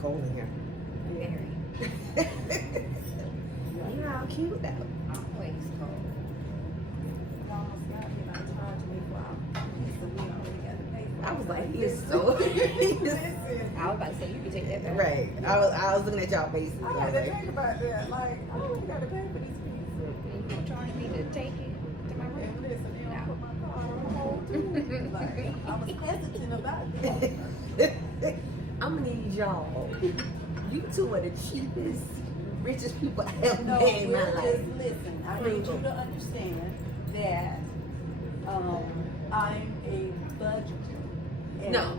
cold in here. Very. You're all cute though. Always cold. I was like, he is so. Listen, I was about to say, you can take that back. Right. I was looking at y'all faces. I had to think about that. Like, oh, we got to pay for these pizzas. You charge me to take it to my room? And listen, they don't put my car on hold too. Like, I was hesitant about that. I'm gonna need y'all. You two are the cheapest, richest people I have No, met in my life. listen, I need you to understand that I'm a budgeter. And No.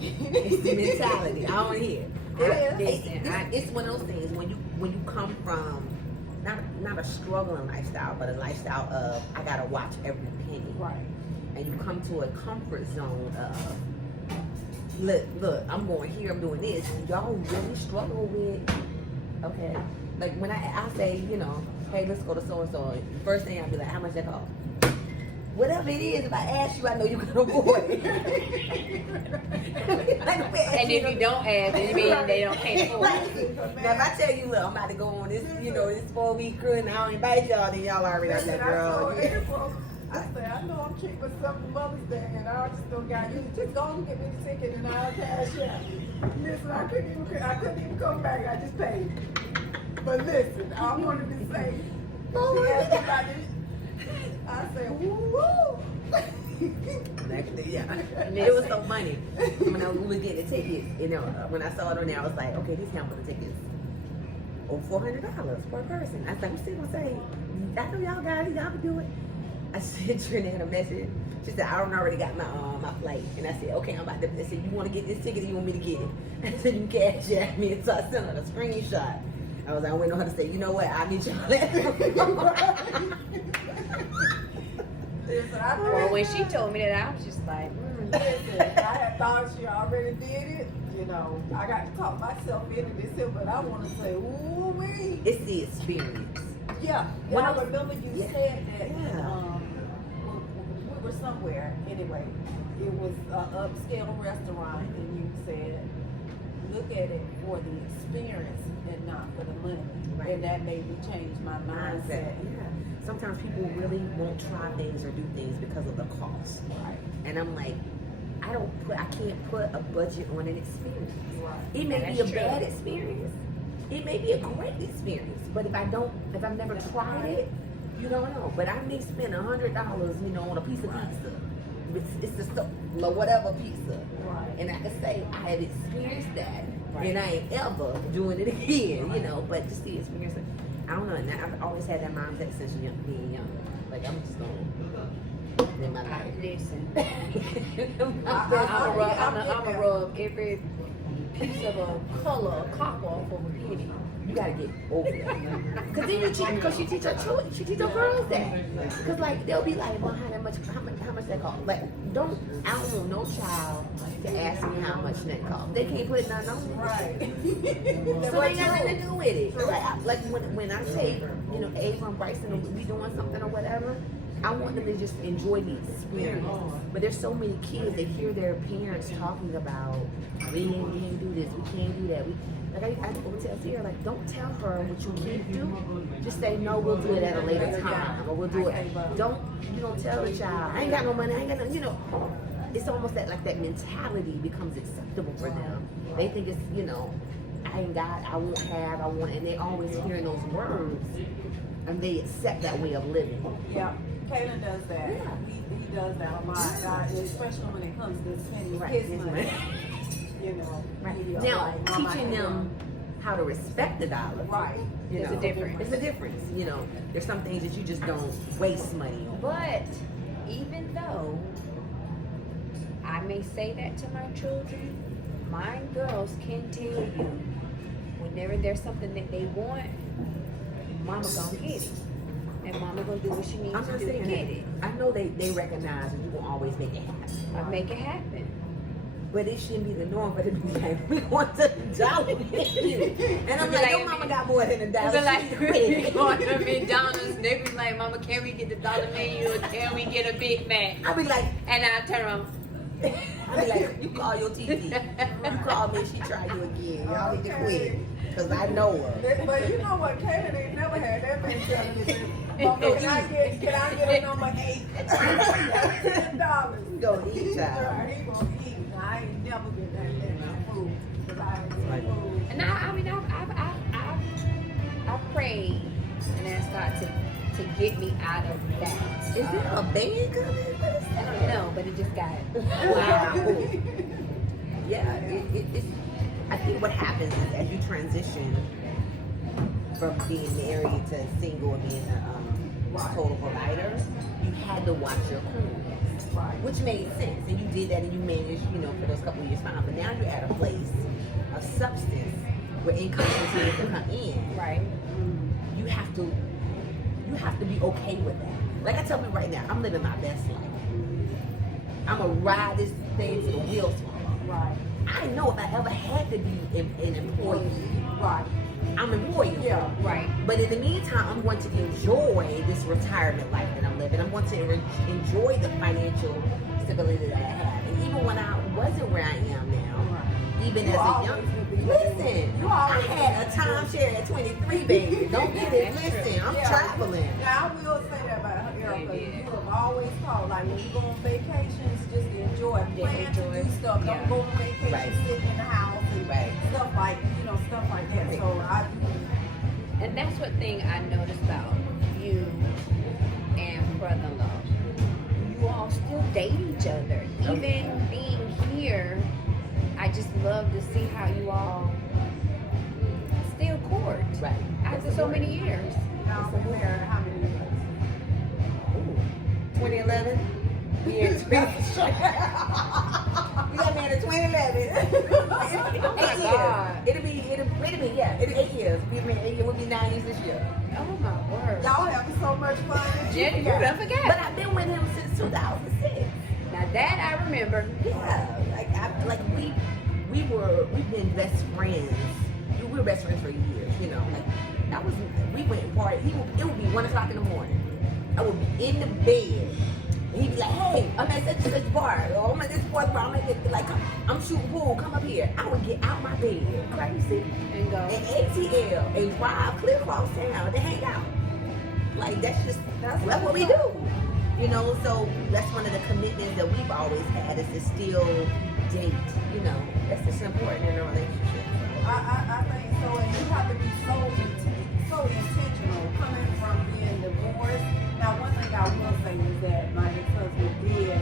It's the mentality. I don't hear. It's one of those things when you come from not a struggling lifestyle, but a lifestyle of I gotta watch every penny. Right. And you come to a comfort zone of look, I'm going here, I'm doing this. Y'all really struggle with okay. Like when I say, you know, hey, let's go to so and so. First thing I'll be like, how much that cost? Whatever it is, if I ask you, I know you can afford it. And if you don't ask, then you mean they don't can't afford it. Now, if I tell you, look, I'm about to go on this, this 4-week cruise, and I don't invite y'all, then y'all already got that girl. I said, I know I'm cheap for something Mother's Day, and I just don't got you. Just go and get me the ticket, and I'll cash out. Listen, I couldn't even come back. I just paid. But listen, I wanted to say, she asked me about this. I said, woo! Actually, yeah. It was so funny. When I was getting the tickets, when I saw it on there, I was like, okay, this count for the tickets. Oh, $400 per person. I said, I'm still gonna say, I know y'all got it, y'all can do it. I sent Trinnett a message. She said, I already got my flight. And I said, okay, I'm about to, I said, you want to get this ticket or you want me to get it? I said, you cash at me. And so I sent her a screenshot. I was like, I waiting on her to say, you know what, I'll get y'all that. Well, when she told me that, I was just like, Listen, I had thought she already did it. I got to talk myself into this here, but I want to say, ooh wee. It's the experience. Yeah. When I I- remember you said that we were somewhere. Anyway, it was an upscale restaurant, and you said, look at it for the experience and not for the money. Right. And that made me change my mindset. Yeah. Sometimes people really won't try things or do things because of the cost. Right. And I'm like, I can't put a budget on an experience. Right. It may That's be a true. bad experience. It may be a great experience. But if I've never tried it, you don't know. But I may spend $100, on a piece of pizza. It's just whatever pizza. Right. And I can say I have experienced that. Right. And I ain't ever doing it again, but just the experience. I don't know. And I've always had that mindset since being young. Like, I'm just going to live my life. listen, I'm I'm a rub every piece of a color copper off of a penny. You gotta get over it. Cause then because she teach her children, she teach her girls that. Cause like they'll be like, well, how much that cost? Like, I don't want no child to ask me how much that cost. They can't put nothing on it. Right. So they got nothing to do with it. Like when I say, Ava and Bryson, we doing something or whatever, I want them to just enjoy the experience. But there's so many kids that hear their parents talking about, we can't do this, we can't do that. I would tell Sierra, like, don't tell her what you can't do. Just say, no, we'll do it at a later time, or we'll do it. Don't tell the child, I ain't got no money, I ain't got no, It's almost that mentality becomes acceptable for them. They think it's, I ain't got, I won't have, and they always hearing those words, and they accept that way of living. Yeah. Kaden does that. Yeah. He does that a lot, especially when it comes to spending his money. Right. Now, teaching them how to respect the dollar. Right. There's a difference. It's a difference. There's some things that you just don't waste money on. But even though I may say that to my children, my girls can tell you whenever there's something that they want, mama gonna get it. And mama gonna do what she needs I'm to not do to saying get that. it. I know they recognize that you won't always make it happen. I make it happen. But it shouldn't be the norm for them to be like, we want $1. And I'm like, your mama got more than $1. They be like, She's we quick. going to McDonald's. They be like, mama, can we get the dollar menu or can we get a Big Mac? I be like, And I turn around, I be like, you call your TT. You call me, she try you again. Y'all need to quit. Because I know her. But you know what? Kaylin ain't never had that man telling me, Mama, can I get a number 8? $10. Go eat, child. Right, he gonna eat. I ain't never get that food. Because I ain't food. And I mean, I've prayed and asked God to get me out of that. Is there a band coming? What is I that? don't know, but it just got Wow. Yeah, it's. I think what happens is as you transition from being married to single and being a total provider, you had to watch your cool, which made sense, and you did that, and you managed, for those couple of years fine. But now you're at a place of substance where income continues to come in. right. You have to be okay with that. Like I tell me right now, I'm living my best life. I'm gonna ride this thing to the wheels fall off. Right. I know if I ever had to be an employee, Right. I'm employee. Yeah. Right. But in the meantime, I'm going to enjoy this retirement life that I'm living. I'm going to enjoy the financial stability that I have. And even when I wasn't where I am now, even as a young, listen, I had a timeshare at 23, baby. Don't get it. Listen, I'm traveling. Now I will say that about her, Earica. You have always taught, like when you go on vacations, just enjoy. Plan to do stuff. Yeah. Don't go on vacation sitting in the house and stuff like that. So And that's what thing I noticed about you and brother-in-law. You all still date each other. Even being here, I just love to see how you all still court. Right. After so many years. y'all been married how many years? 2011. We in 20. We got married in 2011. Oh my God. It'll be 8 years. It will be 9 years this year. Oh my word. Y'all having so much fun. Jenny, you done But forgot. I've been with him since 2006. Now that I remember. Yeah, we've been best friends. We were best friends for years, we went and party. It would be 1 o'clock in the morning. I would be in the bed. And he'd be like, hey, I'm at such and such bar. Or I'm at this sports bar. I'm shooting pool. Come up here. I would get out my bed, crazy, And go. and ATL and drive clear across town to hang out. Like that's what we do. So that's one of the commitments that we've always had is to still date. That's just important in a relationship. I think so, and you have to be so intentional coming from being divorced. Now, one thing I will say is that my ex-husband did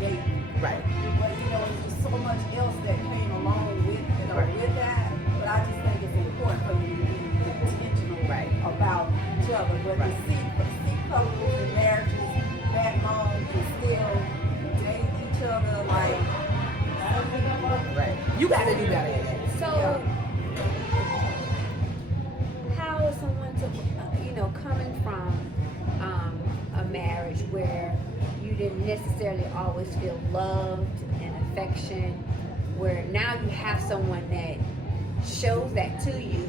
date me. Right. But there's just so much else that came along with with that. But I just think it's important for you to be intentional about each other. But to see couples and marriages that long and still date each other Right. You got to do better than that. So, how is someone coming from a marriage where you didn't necessarily always feel loved and affection, where now you have someone that shows that to you,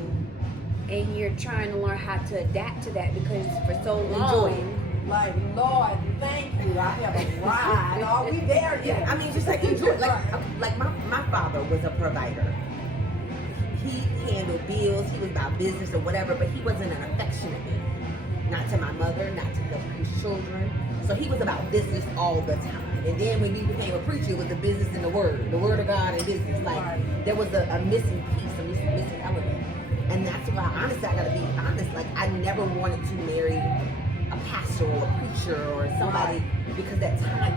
and you're trying to learn how to adapt to that because for so long. Like, Lord, thank you. I have a ride. Are we there yet? I mean, just like enjoy. Like my father was a provider. He handled bills. He was about business or whatever, but he wasn't an affectionate man. Not to my mother, not to his children. So he was about business all the time. And then when he became a preacher, it was the business and the word of God and business. Like there was a missing piece, a missing element. And that's why, honestly, I gotta be honest. Like I never wanted to marry a pastor or a preacher or somebody because that time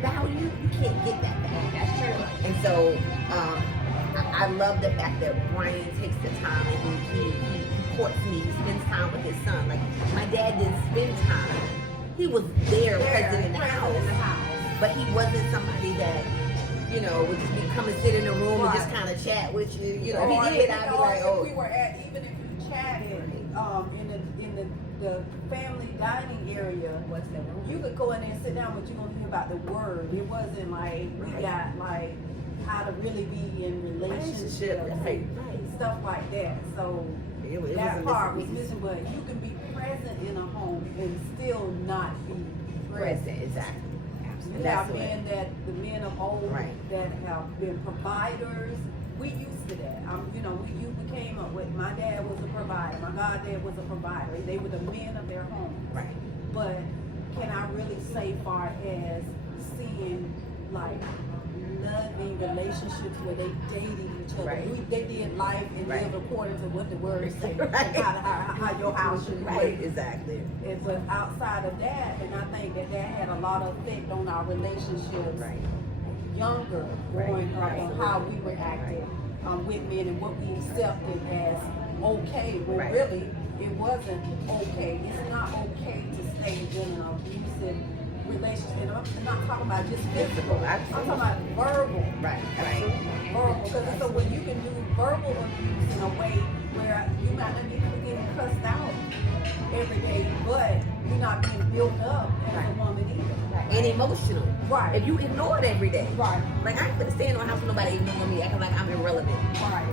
value, you can't get that back. That's true. And so I love the fact that Brian takes the time and he courts me, he spends time with his son. Like my dad didn't spend time. He was there, present in the house. But he wasn't somebody that, would just come and sit in the room and just kind of chat with you. If he did, I'd be like, oh. If we were even if we chatted in the family dining area, you could go in there and sit down, but you're going to hear about the word. It wasn't like we got like how to really be in relationships and stuff like that. So that part was missing, but you can be present in a home and still not be present. Exactly. You have men the men of old that have been providers. We used to that. You know, we came up with, my dad was a provider, my goddad was a provider. They were the men of their home. Right. But can I really say far as seeing like loving relationships where they dated each other? Right. They did life and lived according to what the words say. Right. How your house should be. Right, exactly. But outside of that, and I think that had a lot of effect on our relationships. Right. Younger, growing up, and how we were acting with men and what we accepted as okay, when really it wasn't okay. It's not okay to stay in an abusive relationship. And I'm not talking about just physical. I'm talking about verbal. Right. Verbal. Because so when you can do verbal abuse in a way where you might not be getting cussed out every day, but you're not being built up as a woman either. And emotional. Right. If you ignore it every day. Right. Like, I ain't gonna stay in my house with nobody ignoring me, acting like I'm irrelevant. Right.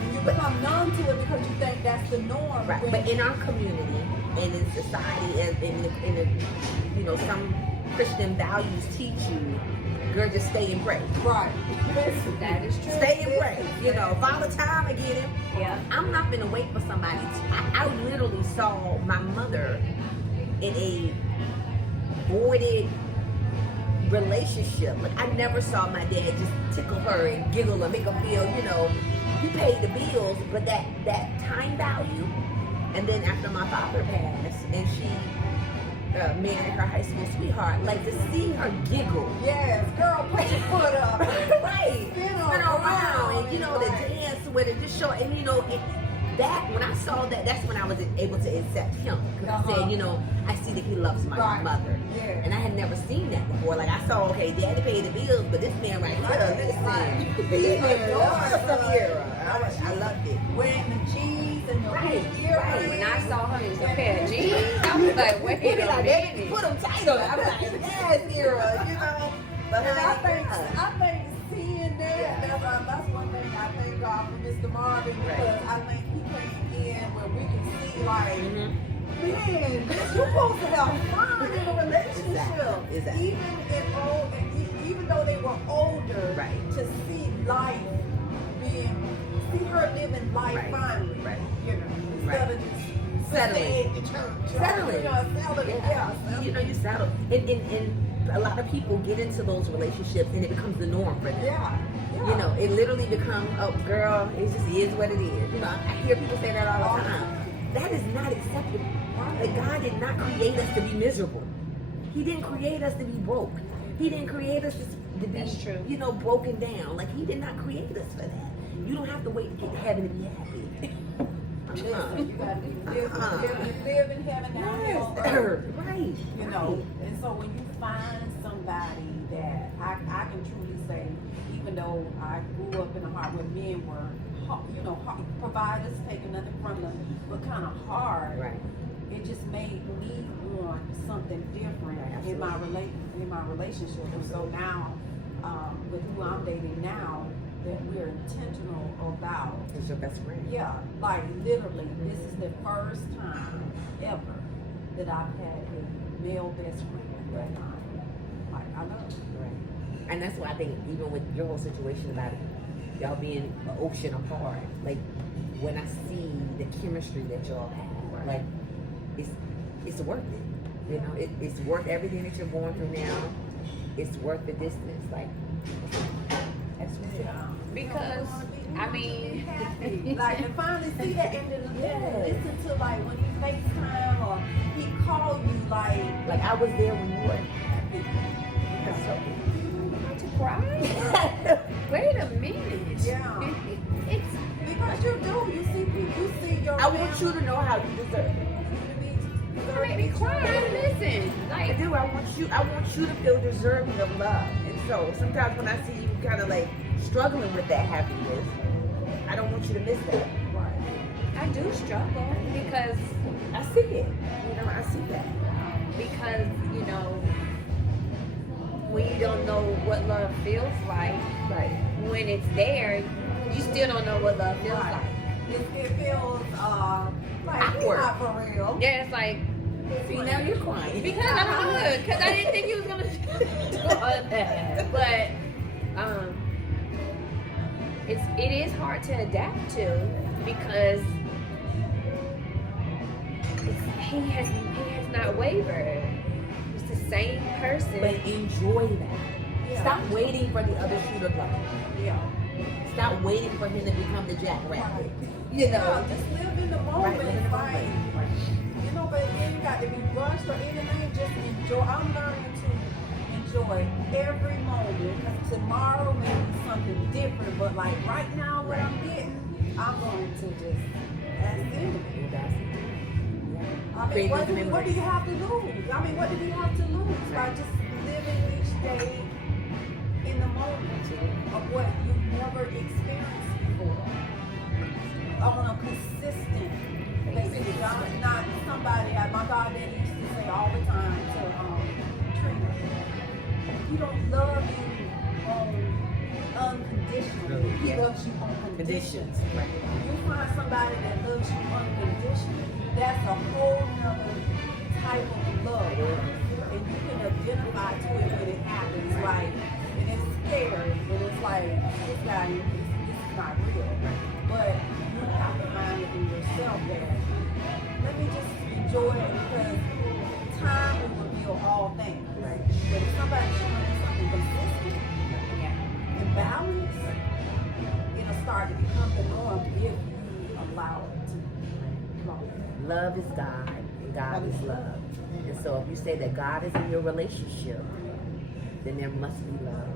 And you become numb to it because you think that's the norm. Right. But in our community and in society, and in the, you know, some Christian values teach you, girl, just stay and pray. Right. That is true. Stay and pray. You know, follow time and get him. Yeah. I'm not gonna wait for somebody. I literally saw my mother in a voided relationship. Like, I never saw my dad just tickle her and giggle and make her feel, you know, he paid the bills, but that time value. And then after my father passed and she married her high school sweetheart, like, to see her giggle. Yes, girl, put your foot up. Right. Spin around and, you know, to dance with it, just show, and, you know, that, when I saw that, that's when I was able to accept him. Because I said, you know, I see that he loves my mother. Yeah. And I had never seen that before. Like, I saw, okay, daddy paid the bills, but this man right here, listen. I loved it. Wearing the jeans and the Right. When I saw her in a pair of jeans, I was like, wait a minute. Put them tight on. I was like, yes, Earica, you know. But I think seeing that, that's one thing I thank God for Mr. Marvin, because I think he came in where we can see, like, man, you're supposed to have fun in a relationship. Exactly. Even though they were older, to see life see her living life finally. Right. You know, instead of just settling. Settling. You know, you settle. And a lot of people get into those relationships and it becomes the norm for them. Yeah. You know, it literally becomes, oh, girl, it just is what it is. You know, I hear people say that all the time. That is not acceptable. Like, God did not create us to be miserable. He didn't create us to be broke. He didn't create us to be, you know, broken down. Like, he did not create us for that. You don't have to wait to get to heaven to be happy. Listen, you gotta live in heaven now. Yes. Right. You know, and so when you find somebody that I can truly say, even though I grew up in a heart where men were, you know, providers, taking nothing from them, but kind of hard. Right. It just made me want something different in my relationship. And so now, with who I'm dating now, that we're intentional about. It's your best friend. Yeah, like literally, this is the first time ever that I've had a male best friend that I love. Right. And that's why I think even with your whole situation about it, y'all being an ocean apart, like, when I see the chemistry that y'all have, like, it's worth it. You know, it's worth everything that you're going through now. It's worth the distance. Like, that's what's it. Because, I mean, like, to finally see that and then listen to, like, when he FaceTime or he called you, like I was there when you were happy. to cry? Wait a minute. Yeah. It's because you see your I want you to know how you deserve it. You make me cry. Listen, I like, do. I want you to feel deserving of love. And so sometimes when I see you kind of like struggling with that happiness, I don't want you to miss that. I do struggle because I see it. You know, I see that. Because, you know, when you don't know what love feels like, when it's there, you still don't know what love feels like. It feels like awkward. not for real. Yeah, it's like, See, now you're crying. because I didn't think you was gonna But it is hard to adapt to because he has not wavered. It's the same person. But enjoy that. Yeah. Stop waiting for the other shoe to drop. Yeah. Stop waiting for him to become the jackrabbit. You Yeah, know. just live in the moment. Right, live in the Like, moment. Right. you know, but it ain't got to be rushed or anything. Just enjoy. I'm learning to enjoy every moment. 'Cause tomorrow may be something different, but like right now, what I'm getting, I'm going to just ask him. I mean, what do you have to lose? I mean, what do we have to lose by just living each day in the moment of what you've never experienced before on a consistent basis? Not somebody, my goddaddy used to say all the time to Trinnett, he don't love you unconditionally. He loves you on conditions. Right. You find somebody that loves you unconditionally, that's a whole nother type of love. And you can identify to it when it happens, like, and it's scary, and it's like, this guy, this is not real. But you have to find it in yourself that, let me just enjoy it because time will reveal all things. Right. But if somebody's showing you something consistent and balanced, it'll start to become the norm if you allow it to flow. Love is God and God is love. And so if you say that God is in your relationship, then there must be love.